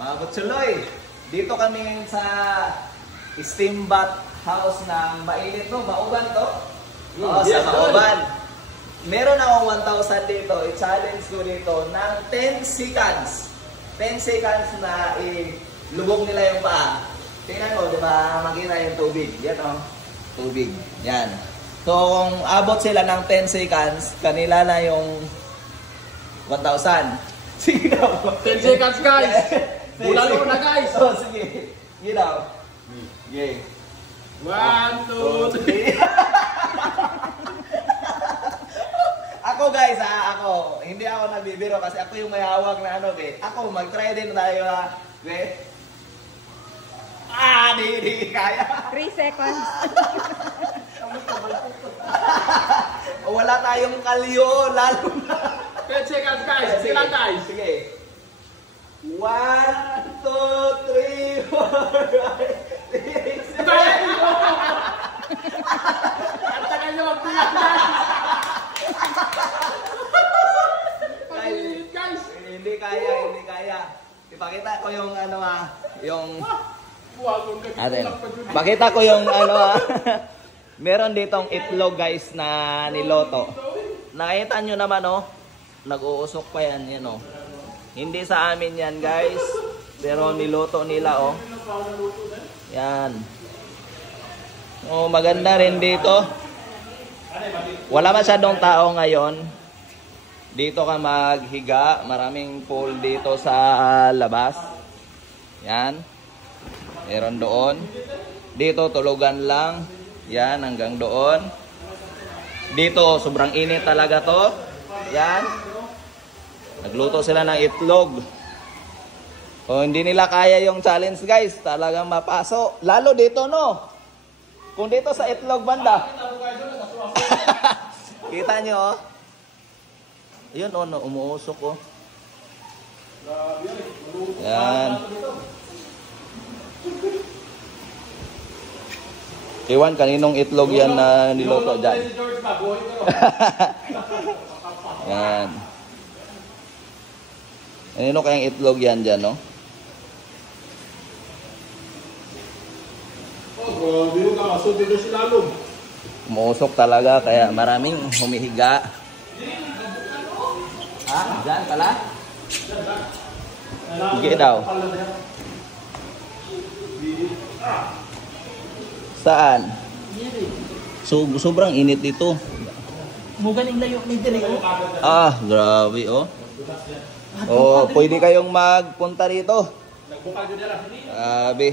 Mga Butsuloy, dito kami ngayon sa steam bath house ng mainit, no? Mauban to? Oo, yes, sa Mauban. Meron akong 1,000 dito. I-challenge ko dito ng 10 seconds. 10 seconds na ilubog nila yung paa. Tingnan mo, di ba? Makita yung tubig. Yan o. Tubig. Yan. So, kung abot sila ng 10 seconds, kanila na yung 1,000. Sige daw. 10 seconds, guys. Bulalo na, guys. Oh, sige. Sige daw. Okay. 1, 2, 3. Ako guys, ako. Hindi ako nagbibiro kasi ako yung may hawak na ano, be. Ako, mag-try din tayo, be. Di kaya. 3 seconds. Wala tayong kalyo, lalo na. 10 seconds, guys. Sige lang, guys. Sige. 1, 2, 3, 4, 5, 6, 7. Ang tagal nyo magbilang, guys. Guys. Hindi kaya. Ipakita ko yung ano yung pakita ko yung ano meron ditong itlog guys na niloto. Nakita nyo naman nag-uusok pa yan, Hindi sa amin yan guys, pero niloto nila Yan. Maganda rin dito. Wala masyadong tao ngayon. Dito ka maghiga, maraming pool dito sa labas. Yan. Meron doon. Dito tulugan lang. Yan, hanggang doon. Dito, sobrang init talaga to. Yan. Nagluto sila ng itlog. Hindi nila kaya yung challenge guys. Talagang mapaso. Lalo dito Kung dito sa itlog banda. Kita nyo Yun umuusok Yan. Iwan, kaninong itlog yan na niloto dyan? Yan. Kanino kayang itlog yan dyan, Umuusok talaga, kaya maraming humihiga. Dyan pala? Sige daw. Saan? Sobrang init dito. Mugaling layo ni Diri. Grabe pwede kayong magpunta rito. Nagbukal yun nila. Grabe.